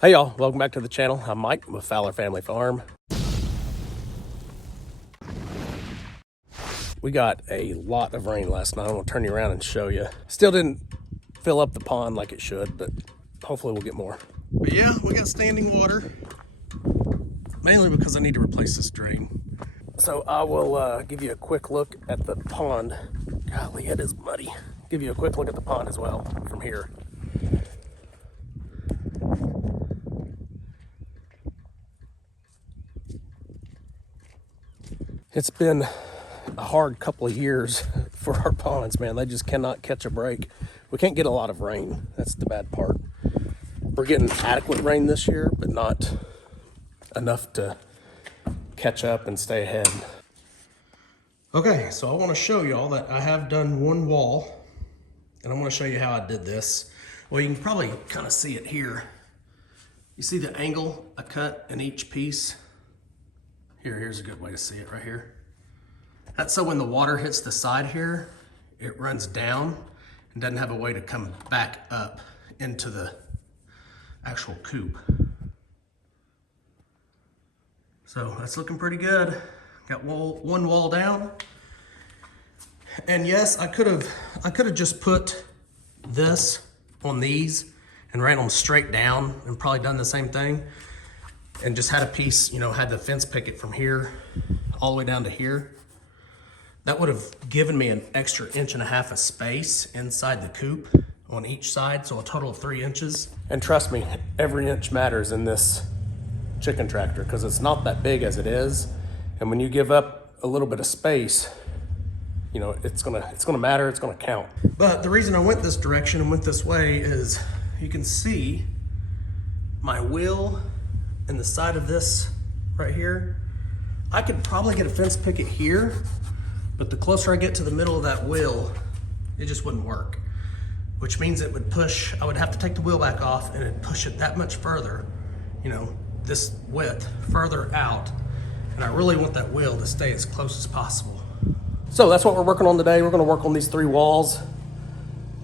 Hey y'all, welcome back to the channel. I'm Mike with Fowler Family Farm. We got a lot of rain last night. I'm gonna turn you around and show you. Still didn't fill up the pond like it should, but hopefully we'll get more. But yeah, we got standing water, mainly because I need to replace this drain. So I will give you a quick look at the pond. Golly, it is muddy. Give you a quick look at the pond as well from here. It's been a hard couple of years for our ponds, man. They just cannot catch a break. We can't get a lot of rain. That's the bad part. We're getting adequate rain this year, but not enough to catch up and stay ahead. Okay, so I want to show y'all that I have done one wall, and I'm going to show you how I did this. Well, you can probably kind of see it here. You see the angle I cut in each piece? Here's a good way to see it right here. That's so when the water hits the side here, it runs down and doesn't have a way to come back up into the actual coop. So that's looking pretty good. Got one wall down. And yes, I could have just put this on these and ran them straight down and probably done the same thing. And just had a piece, had the fence picket from here all the way down to here. That would have given me an extra 1.5 inches of space inside the coop on each side, so a total of 3 inches. And trust me, every inch matters in this chicken tractor because it's not that big as it is. And when you give up a little bit of space, it's gonna matter, it's gonna count. But the reason I went this direction and went this way is you can see my wheel and the side of this right here. I could probably get a fence picket here, but the closer I get to the middle of that wheel, it just wouldn't work. Which means it would push, I would have to take the wheel back off and it'd push it that much further, this width further out. And I really want that wheel to stay as close as possible. So that's what we're working on today. We're gonna work on these 3 walls.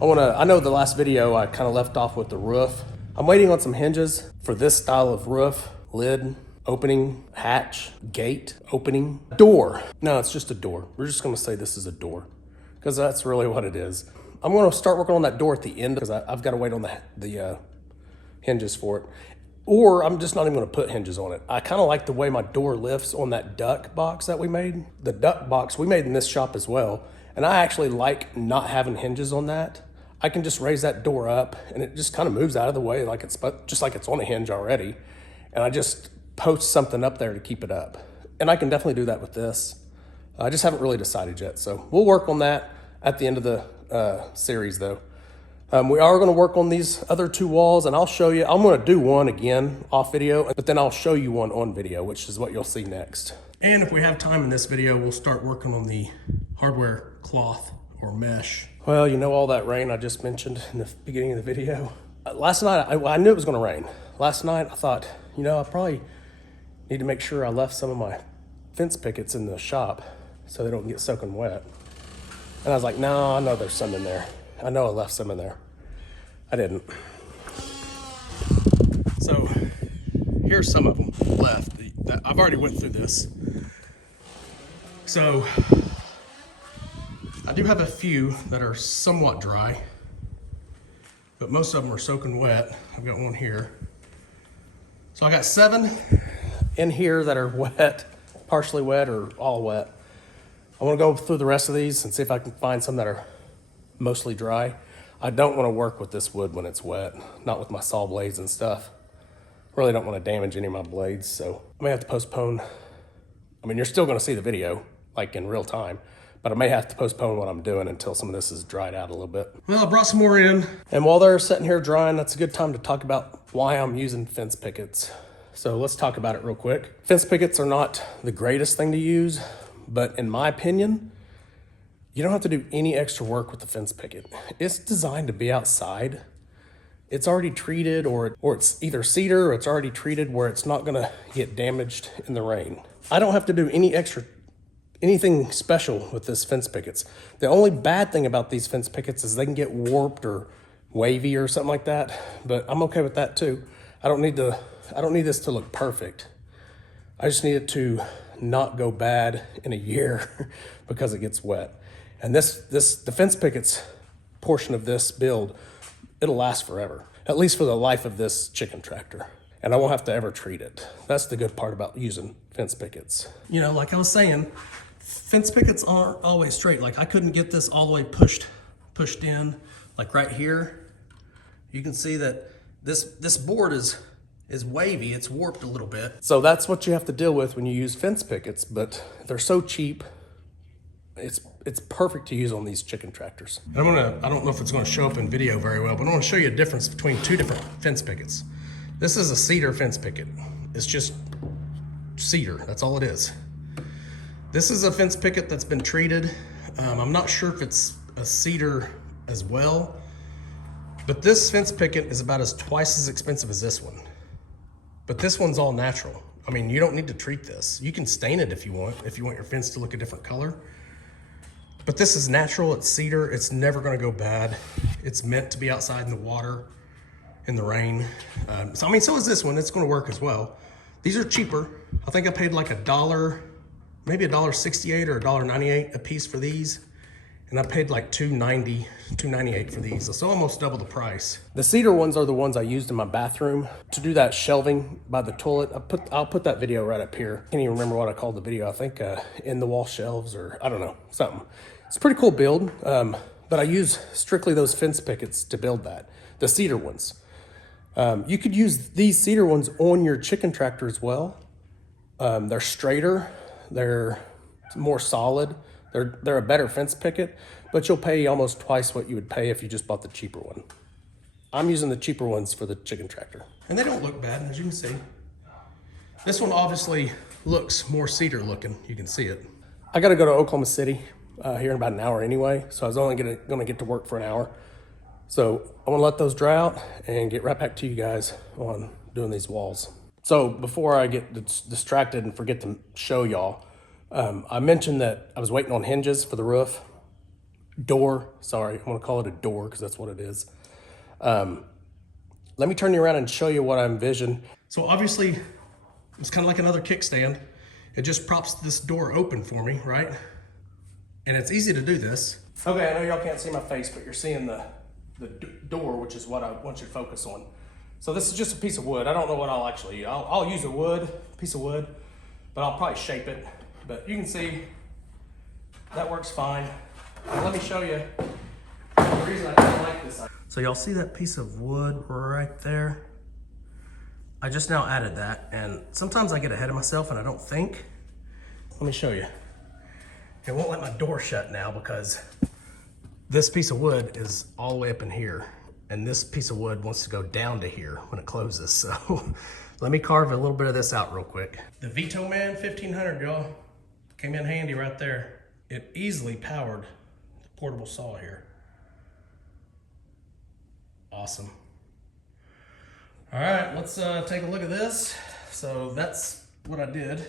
I know the last video I kind of left off with the roof. I'm waiting on some hinges for this style of roof. Lid, opening, hatch, gate, opening, door. No, it's just a door. We're just gonna say this is a door because that's really what it is. I'm gonna start working on that door at the end because I've got to wait on the hinges for it. Or I'm just not even gonna put hinges on it. I kind of like the way my door lifts on that duck box that we made. The duck box we made in this shop as well. And I actually like not having hinges on that. I can just raise that door up and it just kind of moves out of the way like it's just like it's on a hinge already. And I just post something up there to keep it up. And I can definitely do that with this. I just haven't really decided yet. So we'll work on that at the end of the series though. We are gonna work on these other 2 walls and I'll show you. I'm gonna do one again off video, but then I'll show you one on video, which is what you'll see next. And if we have time in this video, we'll start working on the hardware cloth or mesh. Well, all that rain I just mentioned in the beginning of the video. Last night, I knew it was gonna rain. Last night I thought, I probably need to make sure I left some of my fence pickets in the shop so they don't get soaking wet. And I was like, no, I know there's some in there. I know I left some in there. I didn't. So here's some of them left. I've already went through this. So I do have a few that are somewhat dry, but most of them are soaking wet. I've got one here. So I got 7 in here that are wet, partially wet or all wet. I want to go through the rest of these and see if I can find some that are mostly dry. I don't want to work with this wood when it's wet, not with my saw blades and stuff. Really don't want to damage any of my blades, so I may have to postpone. You're still going to see the video, like in real time, but I may have to postpone what I'm doing until some of this is dried out a little bit. Well, I brought some more in. And while they're sitting here drying, that's a good time to talk about why I'm using fence pickets. So let's talk about it real quick. Fence pickets are not the greatest thing to use, but in my opinion, you don't have to do any extra work with the fence picket. It's designed to be outside. It's already treated, or it's either cedar or it's already treated where it's not gonna get damaged in the rain. I don't have to do anything special with this fence pickets. The only bad thing about these fence pickets is they can get warped or wavy or something like that, but I'm okay with that too. I don't need this to look perfect. I just need it to not go bad in a year because it gets wet. And the fence pickets portion of this build, it'll last forever, at least for the life of this chicken tractor. And I won't have to ever treat it. That's the good part about using fence pickets. You know, like I was saying, fence pickets aren't always straight. Like I couldn't get this all the way pushed in, like right here. You can see that this board is wavy, it's warped a little bit. So that's what you have to deal with when you use fence pickets, but they're so cheap, it's perfect to use on these chicken tractors. I don't know if it's gonna show up in video very well, but I wanna show you a difference between two different fence pickets. This is a cedar fence picket. It's just cedar, that's all it is. This is a fence picket that's been treated. I'm not sure if it's a cedar as well, but this fence picket is about twice as expensive as this one. But this one's all natural. I mean, you don't need to treat this. You can stain it if you want your fence to look a different color. But this is natural, it's cedar, it's never gonna go bad. It's meant to be outside in the water, in the rain. So is this one, it's gonna work as well. These are cheaper. I think I paid like $1, maybe $1.68 or $1.98 a piece for these. And I paid like $2.90, $2.98 for these, so almost double the price. The cedar ones are the ones I used in my bathroom to do that shelving by the toilet. I'll put that video right up here. Can't even remember what I called the video. I think in the wall shelves, or I don't know, something. It's a pretty cool build, but I use strictly those fence pickets to build that, the cedar ones. You could use these cedar ones on your chicken tractor as well. They're straighter, they're more solid. They're a better fence picket, but you'll pay almost twice what you would pay if you just bought the cheaper one. I'm using the cheaper ones for the chicken tractor. And they don't look bad, as you can see. This one obviously looks more cedar looking, you can see it. I gotta go to Oklahoma City here in about an hour anyway, so I was only gonna get to work for an hour. So I wanna let those dry out and get right back to you guys on doing these walls. So before I get distracted and forget to show y'all, I mentioned that I was waiting on hinges for the roof. Door, sorry, I'm gonna call it a door because that's what it is. Let me turn you around and show you what I envisioned. So obviously, it's kind of like another kickstand. It just props this door open for me, right? And it's easy to do this. Okay, I know y'all can't see my face, but you're seeing the door, which is what I want you to focus on. So this is just a piece of wood. I don't know what I'll actually use. I'll use a piece of wood, but I'll probably shape it. But you can see that works fine. And let me show you the reason I kind of like this. So y'all see that piece of wood right there? I just now added that, and sometimes I get ahead of myself and I don't think. Let me show you. It won't let my door shut now because this piece of wood is all the way up in here, and this piece of wood wants to go down to here when it closes. So let me carve a little bit of this out real quick. The Veto Man 1500, y'all. Came in handy right there. It easily powered the portable saw here. Awesome. All right, let's take a look at this. So that's what I did.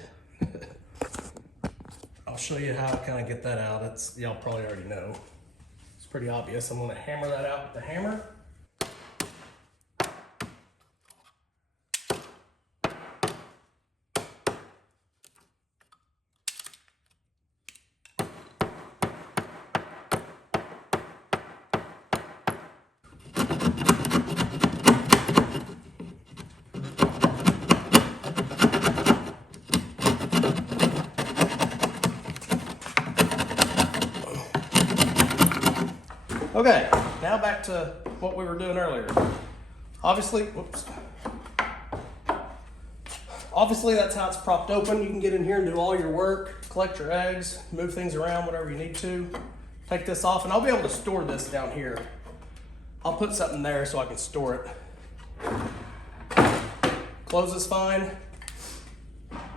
I'll show you how I kind of get that out. Y'all probably already know. It's pretty obvious. I'm gonna hammer that out with the hammer. Okay, now back to what we were doing earlier. Obviously, that's how it's propped open. You can get in here and do all your work, collect your eggs, move things around, whatever you need to. Take this off, and I'll be able to store this down here. I'll put something there so I can store it. Closes fine.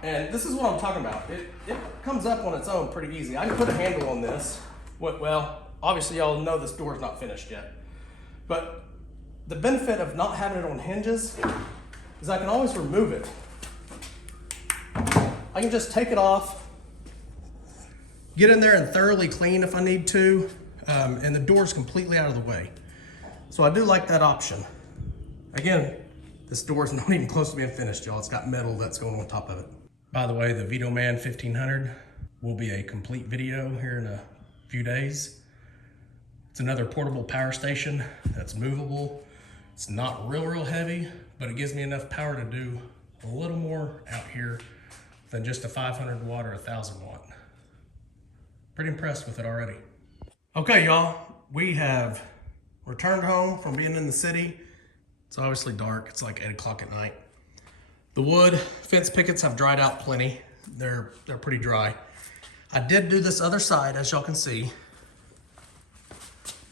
And this is what I'm talking about. It comes up on its own pretty easy. I can put a handle on this. Well, obviously y'all know this door's not finished yet. But the benefit of not having it on hinges is I can always remove it. I can just take it off, get in there and thoroughly clean if I need to, and the door's completely out of the way. So I do like that option. Again, This door is not even close to being finished, y'all. It's got metal that's going on top of it. By the way, the Vito Man 1500 will be a complete video here in a few days. It's another portable power station that's movable. It's not real heavy, but it gives me enough power to do a little more out here than just a 500 watt or 1000 watt. Pretty impressed with it already. Okay, y'all, we have returned home from being in the city. It's obviously dark. It's like 8 o'clock at night. The wood fence pickets have dried out plenty. They're pretty dry. I did do this other side, as y'all can see.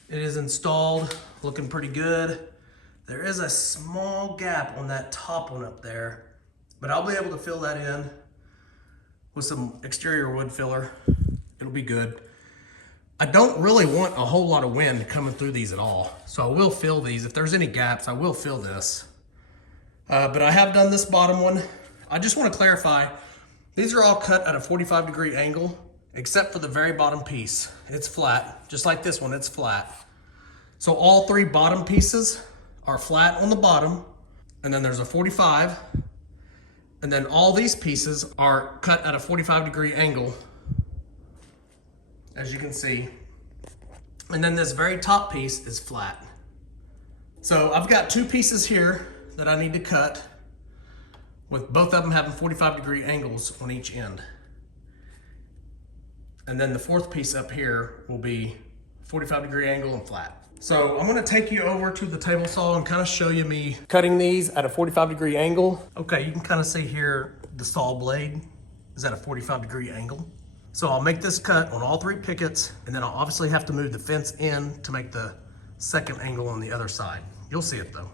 It is installed, looking pretty good. There is a small gap on that top one up there, but I'll be able to fill that in with some exterior wood filler. It'll be good. I don't really want a whole lot of wind coming through these at all, so I will fill these. If there's any gaps, I will fill this. But I have done this bottom one. I just want to clarify, these are all cut at a 45-degree angle, except for the very bottom piece. It's flat, just like this one, it's flat. So all three bottom pieces are flat on the bottom, and then there's a 45, and then all these pieces are cut at a 45-degree angle, as you can see. And then this very top piece is flat. So I've got two pieces here that I need to cut, with both of them having 45-degree angles on each end. And then the fourth piece up here will be 45-degree angle and flat. So I'm gonna take you over to the table saw and kind of show you me cutting these at a 45-degree angle. Okay, you can kind of see here the saw blade is at a 45-degree angle. So I'll make this cut on all three pickets, and then I'll obviously have to move the fence in to make the second angle on the other side. You'll see it though.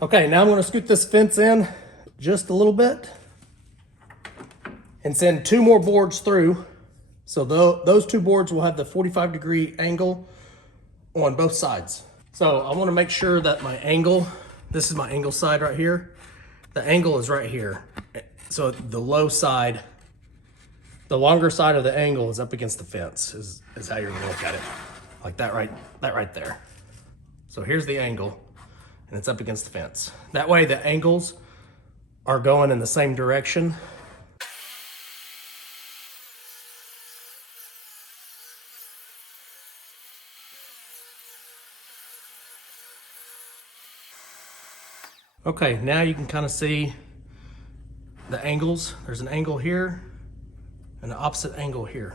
Okay, now I'm gonna scoot this fence in just a little bit and send two more boards through. So those two boards will have the 45-degree angle on both sides. So I wanna make sure that my angle, this is my angle side right here. The angle is right here. So the low side, the longer side of the angle is up against the fence, is how you're gonna look at it. Like that right there. So here's the angle, and it's up against the fence. That way the angles are going in the same direction. Okay, now you can kind of see the angles. There's an angle here and an opposite angle here.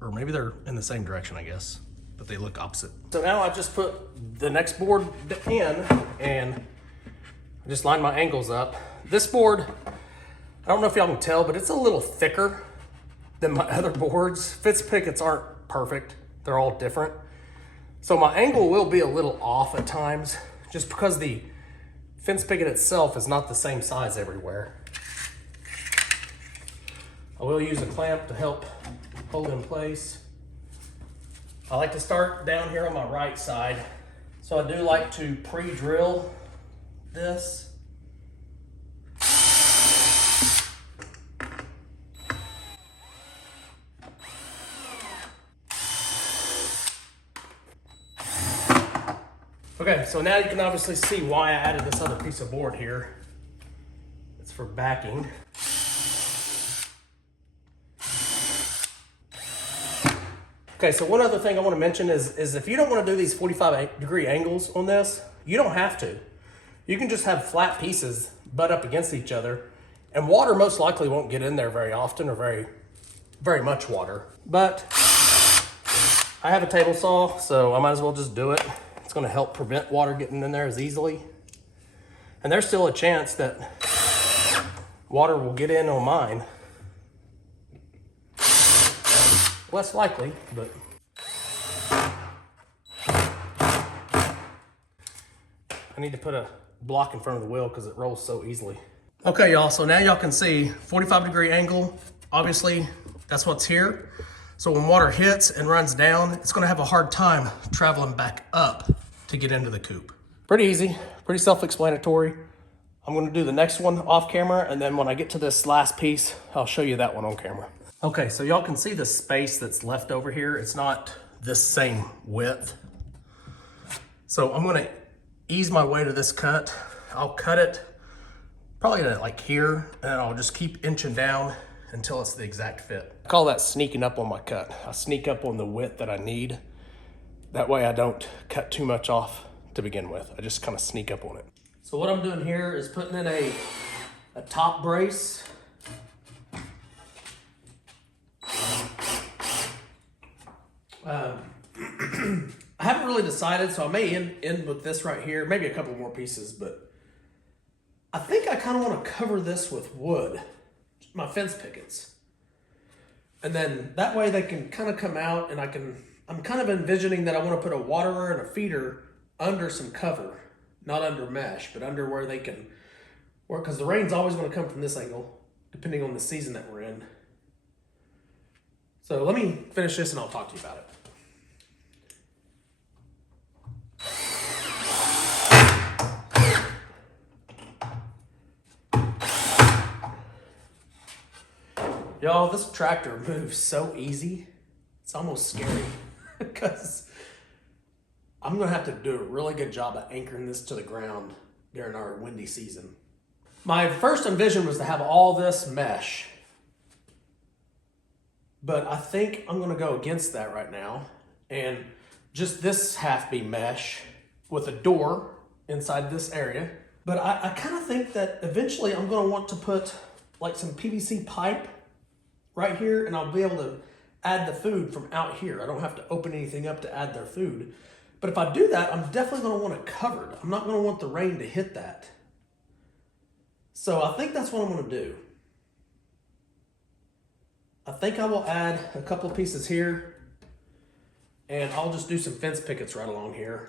Or maybe they're in the same direction, I guess, but they look opposite. So now I just put the next board in and I just line my angles up. This board, I don't know if y'all can tell, but it's a little thicker than my other boards. Fence pickets aren't perfect. They're all different. So my angle will be a little off at times, just because the fence picket itself is not the same size everywhere. I will use a clamp to help hold in place. I like to start down here on my right side. So I do like to pre-drill this. Okay, so now you can obviously see why I added this other piece of board here. It's for backing. Okay, so one other thing I want to mention is if you don't want to do these 45-degree angles on this, you don't have to. You can just have flat pieces butt up against each other, and water most likely won't get in there very often, or very much water. But I have a table saw, so I might as well just do it. It's going to help prevent water getting in there as easily. And there's still a chance that water will get in on mine. Less likely, but. I need to put a block in front of the wheel because it rolls so easily. Okay, y'all, so now y'all can see 45-degree angle. Obviously, that's what's here. So when water hits and runs down, it's gonna have a hard time traveling back up to get into the coop. Pretty easy, pretty self-explanatory. I'm gonna do the next one off camera, and then when I get to this last piece, I'll show you that one on camera. Okay, so y'all can see the space that's left over here. It's not this same width. So I'm gonna ease my way to this cut. I'll cut it probably to like here, and I'll just keep inching down until it's the exact fit. I call that sneaking up on my cut. I sneak up on the width that I need. That way I don't cut too much off to begin with. I just kind of sneak up on it. So what I'm doing here is putting in a top brace. I haven't really decided, so I may end with this right here, maybe a couple more pieces, but I think I kind of want to cover this with wood, my fence pickets. And then that way they can kind of come out, and I'm kind of envisioning that I want to put a waterer and a feeder under some cover, not under mesh, but under where they can work, because the rain's always going to come from this angle, depending on the season that we're in. So let me finish this and I'll talk to you about it. Y'all, this tractor moves so easy, it's almost scary because I'm gonna have to do a really good job at anchoring this to the ground during our windy season. My first envision was to have all this mesh, but I think I'm gonna go against that right now and just this half be mesh with a door inside this area. But I kind of think that eventually I'm gonna want to put like some PVC pipe right here, and I'll be able to add the food from out here. I don't have to open anything up to add their food. But if I do that, I'm definitely gonna want it covered. I'm not gonna want the rain to hit that. So I think that's what I'm gonna do. I think I will add a couple pieces here, and I'll just do some fence pickets right along here.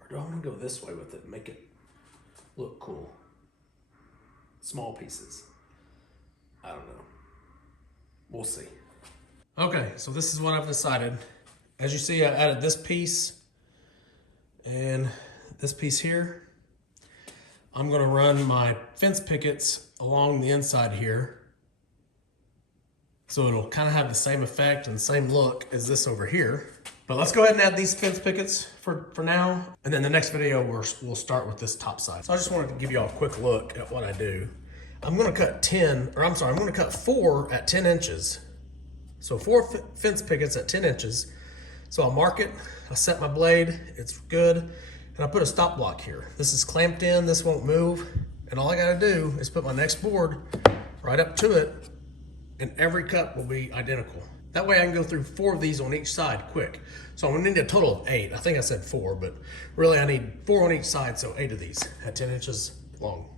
Or do I wanna go this way with it and make it look cool? Small pieces. I don't know. We'll see. Okay, so this is what I've decided. As you see, I added this piece and this piece here. I'm gonna run my fence pickets along the inside here, so it'll kind of have the same effect and same look as this over here. But let's go ahead and add these fence pickets for now. And then the next video, we'll start with this top side. So I just wanted to give you all a quick look at what I do. I'm gonna cut 4 at 10 inches. So 4 fence pickets at 10 inches. So I'll mark it, I set my blade, it's good, and I put a stop block here. This is clamped in, this won't move, and all I gotta do is put my next board right up to it, and every cut will be identical. That way I can go through 4 of these on each side quick. So I'm gonna need a total of 8. I think I said 4, but really I need 4 on each side, so 8 of these at 10 inches long.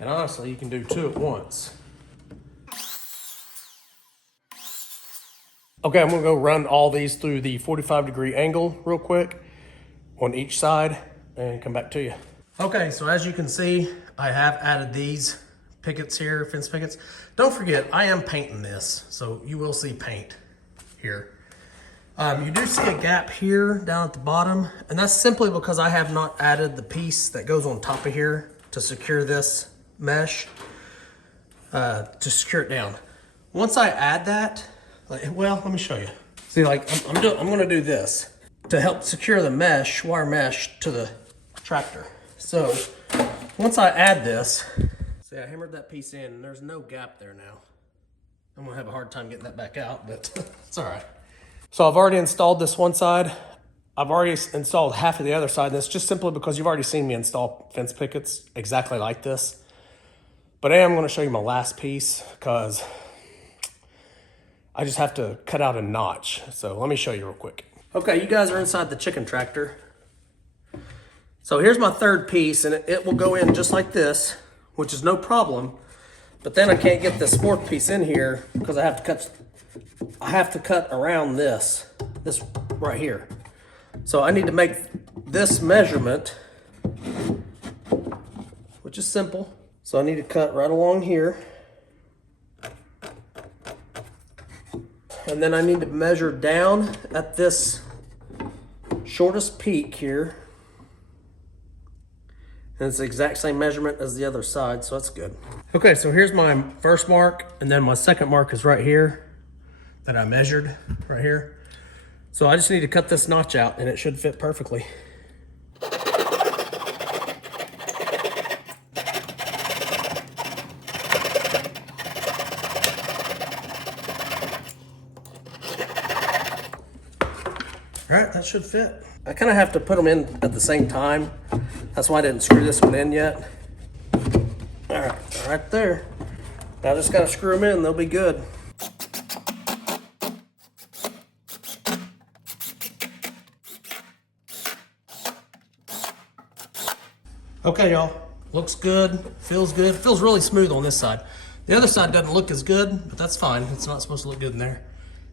And honestly, you can do 2 at once. Okay, I'm gonna go run all these through the 45-degree angle real quick on each side and come back to you. Okay, so as you can see, I have added these pickets here, fence pickets. Don't forget, I am painting this, so you will see paint here. You do see a gap here down at the bottom, and that's simply because I have not added the piece that goes on top of here to secure this mesh, to secure it down. Once I add that, well, let me show you. See, like I'm gonna do this to help secure the mesh, wire mesh to the tractor. So once I add this, see, I hammered that piece in and there's no gap there now. I'm gonna have a hard time getting that back out, but it's all right. So I've already installed this one side. I've already installed half of the other side, and that's just simply because you've already seen me install fence pickets exactly like this. But I am gonna show you my last piece because I just have to cut out a notch. So let me show you real quick. Okay, you guys are inside the chicken tractor. So here's my third piece, and it will go in just like this, which is no problem. But then I can't get this fourth piece in here because I have to cut around this right here. So I need to make this measurement, which is simple. So I need to cut right along here. And then I need to measure down at this shortest peak here. And it's the exact same measurement as the other side, so that's good. Okay, so here's my first mark, and then my second mark is right here that I measured right here. So I just need to cut this notch out and it should fit perfectly. All right, that should fit. I kind of have to put them in at the same time. That's why I didn't screw this one in yet. All right there. Now I just gotta screw them in, they'll be good. Okay, y'all, looks good, feels really smooth on this side. The other side doesn't look as good, but that's fine. It's not supposed to look good in there.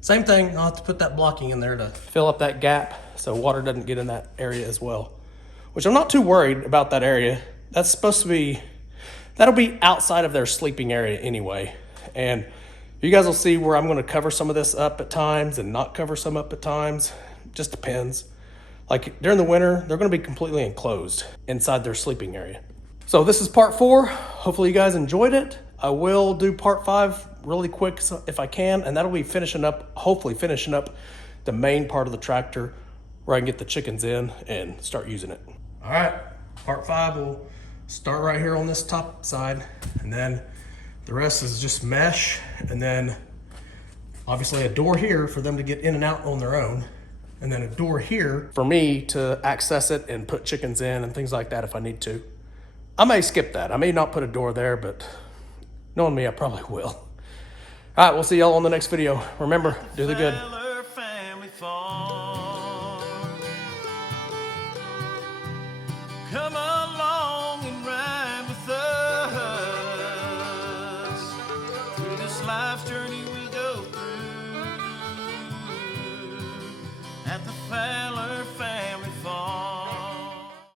Same thing, I'll have to put that blocking in there to fill up that gap so water doesn't get in that area as well. Which I'm not too worried about that area. That's supposed to be, that'll be outside of their sleeping area anyway. And you guys will see where I'm gonna cover some of this up at times and not cover some up at times. Just depends. Like during the winter, they're gonna be completely enclosed inside their sleeping area. So this is part 4. Hopefully you guys enjoyed it. I will do part 5 really quick if I can, and that'll be finishing up, hopefully finishing up the main part of the tractor where I can get the chickens in and start using it. All right, part 5 will start right here on this top side, and then the rest is just mesh, and then obviously a door here for them to get in and out on their own. And then a door here for me to access it and put chickens in and things like that if I need to. I may skip that. I may not put a door there, but knowing me, I probably will. All right, we'll see y'all on the next video. Remember, do the good. Fowler family farm. Come along and ride with us through this life's journey.